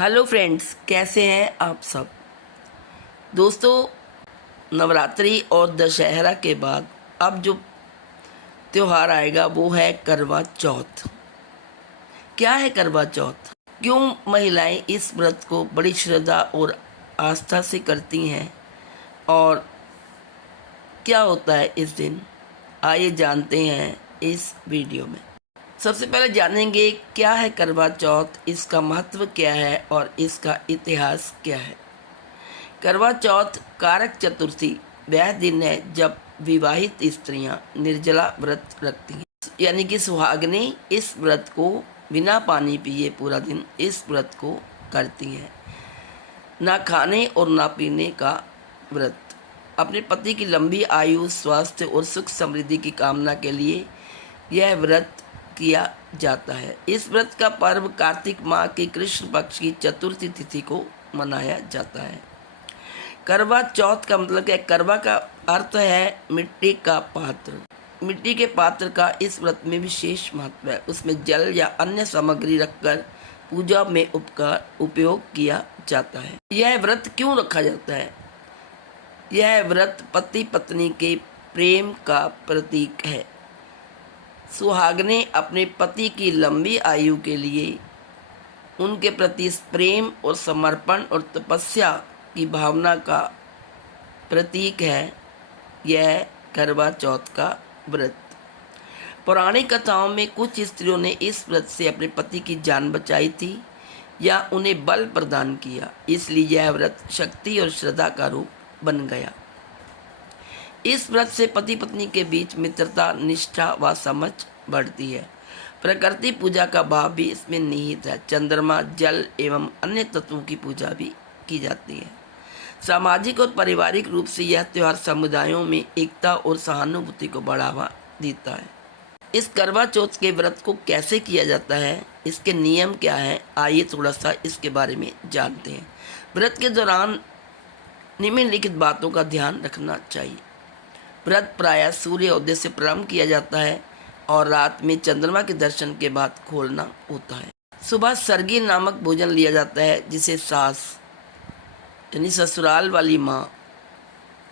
Hello friends, कैसे हैं आप सब। दोस्तों, नवरात्रि और दशहरा के बाद अब जो त्यौहार आएगा वो है करवा चौथ। क्या है करवा चौथ? क्यों महिलाएं इस व्रत को बड़ी श्रद्धा और आस्था से करती हैं और क्या होता है इस दिन? आइए जानते हैं इस वीडियो में। सबसे पहले जानेंगे क्या है करवा चौथ, इसका महत्व क्या है और इसका इतिहास क्या है। करवा चौथ कारक चतुर्थी वह दिन है जब विवाहित स्त्रियां निर्जला व्रत रखती हैं, यानी कि सुहागनी इस व्रत को बिना पानी पिए पूरा दिन इस व्रत को करती हैं। ना खाने और ना पीने का व्रत। अपने पति की लंबी आयु, स्वास्थ्य और सुख समृद्धि की कामना के लिए यह व्रत किया जाता है। इस व्रत का पर्व कार्तिक माह की कृष्ण पक्ष की चतुर्थी तिथि को मनाया जाता है। करवा चौथ का मतलब क्या है? करवा का अर्थ है मिट्टी का पात्र। मिट्टी के पात्र का इस व्रत में विशेष महत्व है। उसमें जल या अन्य सामग्री रखकर पूजा में उपयोग किया जाता है। यह व्रत क्यों रखा जाता है? यह व्रत पति पत्नी के प्रेम का प्रतीक है। सुहागने अपने पति की लंबी आयु के लिए उनके प्रति प्रेम और समर्पण और तपस्या की भावना का प्रतीक है यह करवा चौथ का व्रत। पौराणिक कथाओं में कुछ स्त्रियों ने इस व्रत से अपने पति की जान बचाई थी या उन्हें बल प्रदान किया, इसलिए यह व्रत शक्ति और श्रद्धा का रूप बन गया। इस व्रत से पति पत्नी के बीच मित्रता, निष्ठा व समझ बढ़ती है। प्रकृति पूजा का भाव भी इसमें निहित है। चंद्रमा, जल एवं अन्य तत्वों की पूजा भी की जाती है। सामाजिक और पारिवारिक रूप से यह त्यौहार समुदायों में एकता और सहानुभूति को बढ़ावा देता है। इस करवा चौथ के व्रत को कैसे किया जाता है, इसके नियम क्या हैं, आइए थोड़ा सा इसके बारे में जानते हैं। व्रत के दौरान निम्नलिखित बातों का ध्यान रखना चाहिए। व्रत प्रायः सूर्योदय से प्रारंभ किया जाता है और रात में चंद्रमा के दर्शन के बाद खोलना होता है। सुबह सरगी नामक भोजन लिया जाता है जिसे सास यानी ससुराल वाली माँ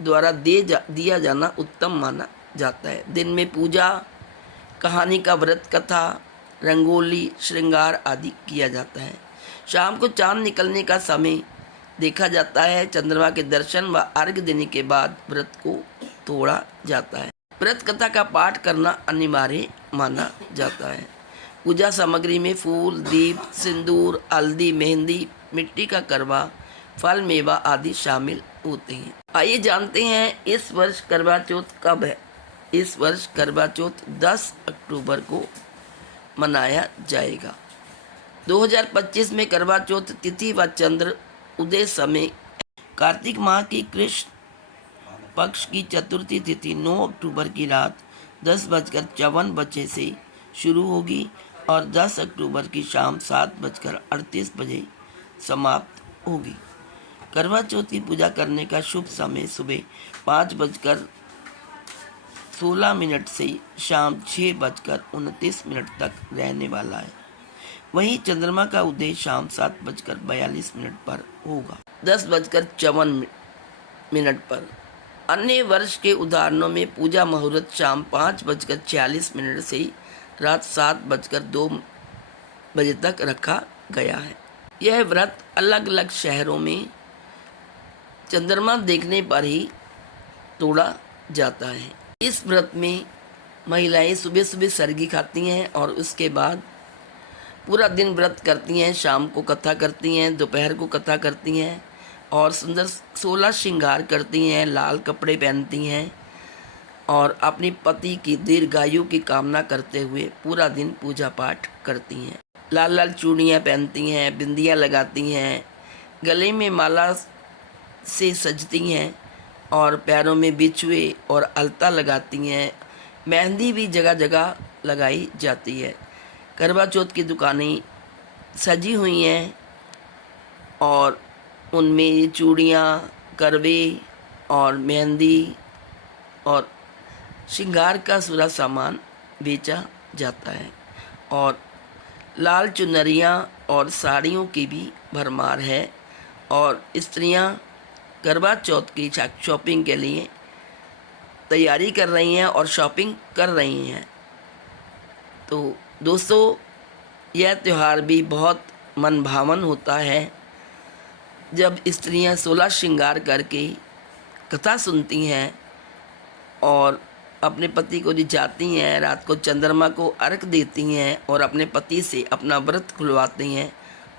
द्वारा दिया जाना उत्तम माना जाता है। दिन में पूजा, कहानी का व्रत कथा, रंगोली, श्रृंगार आदि किया जाता है। शाम को चांद निकलने का समय देखा जाता है। चंद्रमा के दर्शन व अर्घ्य देने के बाद व्रत को तोड़ा जाता है। व्रत कथा का पाठ करना अनिवार्य माना जाता है। पूजा सामग्री में फूल, दीप, सिंदूर, हल्दी, मेहंदी, मिट्टी का करवा, फल, मेवा आदि शामिल होते हैं। आइए जानते हैं इस वर्ष करवा चौथ कब है। इस वर्ष करवा चौथ 10 अक्टूबर को मनाया जाएगा। 2025 में करवा चौथ तिथि व चंद्र उदय समय कार्तिक माह की कृष्ण पक्ष की चतुर्थी तिथि 9 अक्टूबर की रात 10:54 से शुरू होगी और 10 अक्टूबर की शाम 7:38 बजे समाप्त होगी। करवा चौथ की पूजा करने का शुभ समय सुबह 5:16 से शाम 6:29 तक रहने वाला है। वहीं चंद्रमा का उदय शाम 7:42 पर होगा 10:54 पर। अन्य वर्ष के उदाहरणों में पूजा मुहूर्त शाम 5:46 से रात 7:02 तक रखा गया है। यह व्रत अलग अलग शहरों में चंद्रमा देखने पर ही तोड़ा जाता है। इस व्रत में महिलाएं सुबह सुबह सरगी खाती हैं और उसके बाद पूरा दिन व्रत करती हैं। शाम को कथा करती हैं, दोपहर को कथा करती हैं और सुंदर 16 श्रृंगार करती हैं, लाल कपड़े पहनती हैं और अपनी पति की दीर्घायु की कामना करते हुए पूरा दिन पूजा पाठ करती हैं। लाल लाल चूड़ियाँ पहनती हैं, बिंदियाँ लगाती हैं, गले में माला से सजती हैं और पैरों में बिछुए और अलता लगाती हैं। मेहंदी भी जगह जगह लगाई जाती है। करवा चौथ की दुकानें सजी हुई हैं और उनमें ये चूड़ियाँ, करवे और मेहंदी और श्रृंगार का पूरा सामान बेचा जाता है और लाल चुनरियाँ और साड़ियों की भी भरमार है और स्त्रियां करवा चौथ की शॉपिंग के लिए तैयारी कर रही हैं और शॉपिंग कर रही हैं। तो दोस्तों, यह त्यौहार भी बहुत मनभावन होता है जब स्त्रियां 16 श्रृंगार करके कथा सुनती हैं और अपने पति को रिझाती हैं, रात को चंद्रमा को अर्घ देती हैं और अपने पति से अपना व्रत खुलवाती हैं,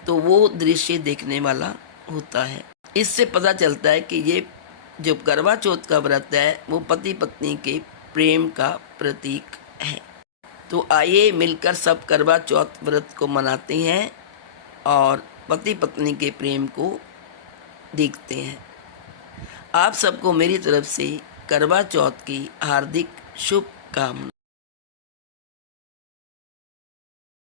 तो वो दृश्य देखने वाला होता है। इससे पता चलता है कि ये जो करवा चौथ का व्रत है वो पति पत्नी के प्रेम का प्रतीक है। तो आइए मिलकर सब करवा चौथ व्रत को मनाते हैं और पति पत्नी के प्रेम को देखते हैं। आप सबको मेरी तरफ से करवा चौथ की हार्दिक शुभकामनाएं।